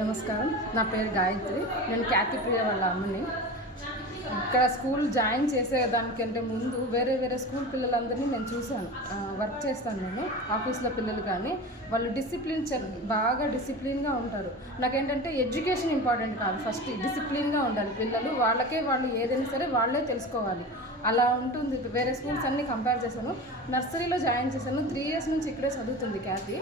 నమస్కారం, నా పేరు గాయత్రి. నేను ఖ్యాతి ప్రియ వాళ్ళ అమ్మని. ఇక్కడ స్కూల్ జాయిన్ చేసేదానికంటే ముందు వేరే స్కూల్ పిల్లలందరినీ నేను చూశాను. వర్క్ చేస్తాను నేను ఆఫీస్లో. పిల్లలు కానీ వాళ్ళు బాగా డిసిప్లిన్గా ఉంటారు. నాకేంటంటే ఎడ్యుకేషన్ ఇంపార్టెంట్ కాదు, ఫస్ట్ డిసిప్లిన్గా ఉండాలి పిల్లలు. వాళ్ళు ఏదైనా సరే వాళ్ళే తెలుసుకోవాలి. అలా ఉంటుంది. వేరే స్కూల్స్ అన్నీ కంపేర్ చేశాను. నర్సరీలో జాయిన్ చేశాను. 3 years నుంచి ఇక్కడే చదువుతుంది ఖ్యాతి.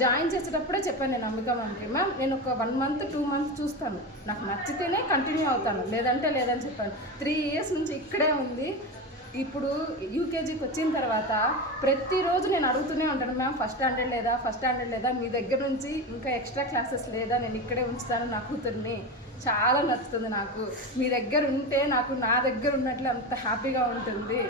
జాయిన్ చేసేటప్పుడే చెప్పాను నేను అంబికా మ్యామ్కి, మ్యామ్ నేను ఒక 1 month 2 months చూస్తాను, నాకు నచ్చితేనే కంటిన్యూ అవుతాను, లేదంటే లేదని చెప్పాను. 3 years నుంచి ఇక్కడే ఉంది. ఇప్పుడు యూకేజీకి వచ్చిన తర్వాత ప్రతిరోజు నేను అడుగుతూనే ఉంటాను, మ్యామ్ ఫస్ట్ స్టాండర్డ్ లేదా, మీ దగ్గర నుంచి ఇంకా ఎక్స్ట్రా క్లాసెస్ లేదా, నేను ఇక్కడే ఉంచుతాను నా కూతుర్ని, చాలా నచ్చుతుంది నాకు, మీ దగ్గర ఉంటే నాకు నా దగ్గర ఉన్నట్లు అంత హ్యాపీగా ఉంటుంది.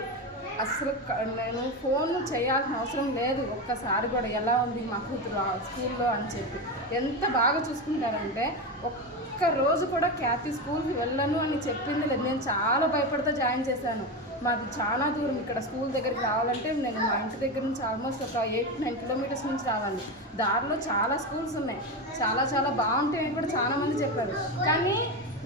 అసలు నేను ఫోన్ చేయాల్సిన అవసరం లేదు ఒక్కసారి కూడా, ఎలా ఉంది మా కూతురు స్కూల్లో అని చెప్పి ఎంత బాగా చూసుకుంటారంటే. ఒక్క రోజు కూడా ఖ్యాతి స్కూల్కి వెళ్ళను అని చెప్పింది లేదు. నేను చాలా భయపడితే జాయిన్ చేశాను. మాది చాలా దూరం, ఇక్కడ స్కూల్ దగ్గరికి రావాలంటే నేను మా ఇంటి దగ్గర నుంచి ఆల్మోస్ట్ ఒక 8-9 kilometers నుంచి రావాలి. దారిలో చాలా స్కూల్స్ ఉన్నాయి, చాలా బాగుంటాయని కూడా చాలామంది చెప్పారు. కానీ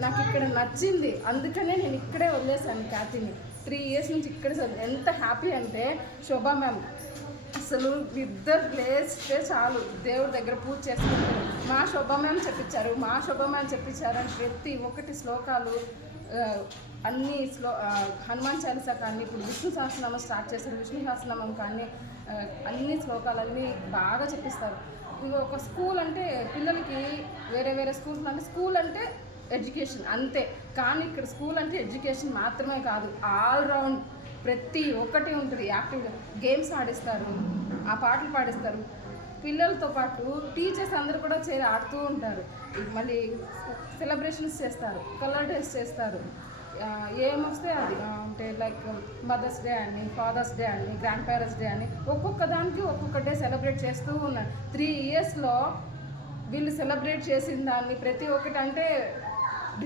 నాకు ఇక్కడ నచ్చింది, అందుకనే నేను ఇక్కడే వదిలేసాను ఖ్యాతిని. 3 years నుంచి ఇక్కడే ఎంత హ్యాపీ అంటే, శోభా మ్యామ్ అసలు ఇద్దరు లేస్తే చాలు దేవుడి దగ్గర పూజ చేసుకుంటారు. మా శోభా మ్యామ్ చెప్పించారు అని ప్రతి ఒక్కటి శ్లోకాలు అన్ని హనుమాన్ చాలీసా కానీ, ఇప్పుడు విష్ణు సహస్రనామం స్టార్ట్ చేశారు, విష్ణు సహస్రనామం కానీ అన్ని శ్లోకాలన్నీ బాగా చెప్పిస్తారు. ఒక స్కూల్ అంటే పిల్లలకి వేరే స్కూల్స్ అంటే స్కూల్ అంటే ఎడ్యుకేషన్ అంతే, కానీ ఇక్కడ స్కూల్ అంటే ఎడ్యుకేషన్ మాత్రమే కాదు, ఆల్ రౌండ్ ప్రతి ఒక్కటి ఉంటుంది. యాక్టివ్గా గేమ్స్ ఆడిస్తారు, ఆ పాటలు పాడిస్తారు. పిల్లలతో పాటు టీచర్స్ అందరూ కూడా చేరి ఆడుతూ ఉంటారు. మళ్ళీ సెలబ్రేషన్స్ చేస్తారు, కలర్ డేస్ చేస్తారు. ఏమొస్తే అది అంటే లైక్ మదర్స్ డే అని, ఫాదర్స్ డే అని, గ్రాండ్ పేరెంట్స్ డే అని ఒక్కొక్క దానికి ఒక్కొక్క డే సెలబ్రేట్ చేస్తూ ఉన్నారు. 3 yearsలో వీళ్ళు సెలబ్రేట్ చేసిన దాన్ని ప్రతి ఒక్కటి అంటే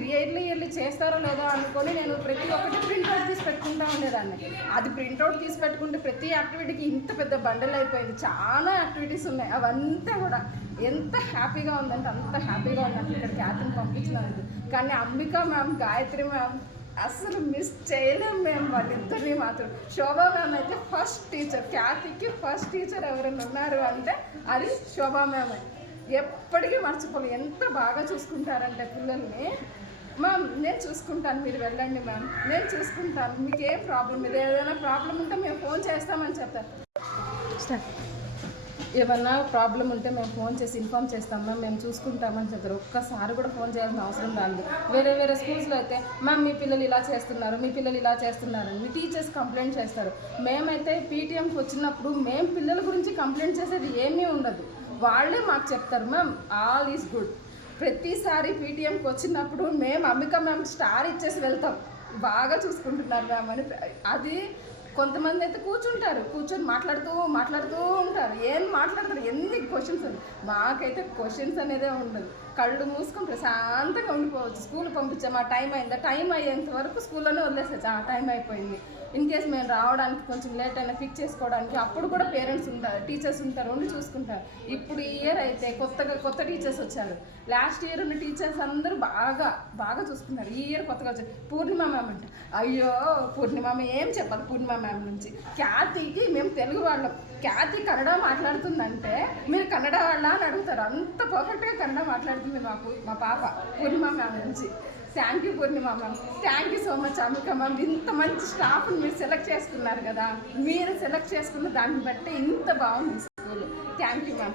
ఇయర్లీ చేస్తారో లేదో అనుకొని నేను ప్రతి ఒక్కటి ప్రింట్అవుట్ తీసి పెట్టుకుంటూ ఉండేదాన్ని. అది ప్రింట్అవుట్ తీసి పెట్టుకుంటే ప్రతి యాక్టివిటీకి ఇంత పెద్ద బండల్ అయిపోయింది. చాలా యాక్టివిటీస్ ఉన్నాయి, అవంతా కూడా ఎంత హ్యాపీగా ఉందంటే అంత హ్యాపీగా ఉందంటే ఇక్కడ ఖ్యాతిని పంపించినందుకు. కానీ అంబికా మ్యామ్, గాయత్రి మ్యామ్ అసలు మిస్ చేయలేము మేము వాళ్ళిద్దరిని మాత్రం. శోభా మ్యామ్ అయితే ఫస్ట్ టీచర్, ఖ్యాతికి ఫస్ట్ టీచర్ ఎవరైనా ఉన్నారు అంటే అది శోభా మ్యామ్. ఎప్పటికీ మర్చిపోలేదు, ఎంత బాగా చూసుకుంటారంటే పిల్లల్ని. మ్యామ్ నేను చూసుకుంటాను, మీరు వెళ్ళండి మ్యామ్, నేను చూసుకుంటాను, మీకు ఏం ప్రాబ్లం లేదు, ఏదైనా ప్రాబ్లం ఉంటే మేము ఫోన్ చేస్తామని చెప్తారు. ఏమన్నా ప్రాబ్లం ఉంటే మేము ఫోన్ చేసి ఇన్ఫామ్ చేస్తాం మ్యామ్, మేము చూసుకుంటామని చెప్తారు. ఒక్కసారి కూడా ఫోన్ చేయాల్సిన అవసరం రాదు. వేరే స్కూల్స్లో అయితే మ్యామ్ మీ పిల్లలు ఇలా చేస్తున్నారని టీచర్స్ కంప్లైంట్ చేస్తారు. మేమైతే పీటీఎంకి వచ్చినప్పుడు మేము పిల్లల గురించి కంప్లైంట్ చేసేది ఏమీ ఉండదు, వాళ్ళే మాకు చెప్తారు మ్యామ్ ఆల్ ఈజ్ గుడ్. ప్రతిసారి పీటీఎంకి వచ్చినప్పుడు మేము అంబికా మ్యామ్ స్టార్ ఇచ్చేసి వెళ్తాం, బాగా చూసుకుంటున్నారు మ్యామ్ అని. అది కొంతమంది అయితే కూర్చొని మాట్లాడుతూ ఉంటారు. ఏం మాట్లాడతారు, ఎన్ని క్వశ్చన్స్. మాకైతే క్వశ్చన్స్ అనేదే ఉండదు, కళ్ళు మూసుకొని ప్రశాంతంగా ఉండిపోవచ్చు. స్కూల్ పంపించాము, ఆ టైం అయిందా, టైం అయ్యేంత వరకు స్కూల్లోనే వదిలేసేది. ఆ టైం అయిపోయింది, ఇన్ కేస్ మేము రావడానికి కొంచెం లేట్ అయినా ఫిక్స్ చేసుకోవడానికి అప్పుడు కూడా పేరెంట్స్ ఉంటారు, టీచర్స్ ఉంటారు, ఉండి చూసుకుంటారు. ఇప్పుడు ఈ ఇయర్ అయితే కొత్త టీచర్స్ వచ్చారు. లాస్ట్ ఇయర్ ఉన్న టీచర్స్ అందరూ బాగా చూసుకున్నారు. ఈ ఇయర్ కొత్తగా వచ్చారు. పూర్ణిమ మ్యామ్ అంటే అయ్యో పూర్ణిమ ఏం చెప్పాలి. పూర్ణిమ మ్యామ్ నుంచి ఖ్యాతికి మేము తెలుగు వాళ్ళం, ఖ్యాతి కన్నడ మాట్లాడుతుందంటే మీరు కన్నడ వాళ్ళ అని అడుగుతారు, అంత పర్ఫెక్ట్గా కన్నడ మాట్లాడుతుంది మా పాప పూర్ణిమ మ్యామ్ నుంచి. Thank you Purnima ma'am, thank you so much Ambika ma'am. ఇంత మంచి స్టాఫ్ని మీరు సెలెక్ట్ చేసుకున్నారు కదా, మీరు సెలెక్ట్ చేసుకున్న దాన్ని బట్టి ఇంత బాగుంది స్కూల్. Thank you ma'am.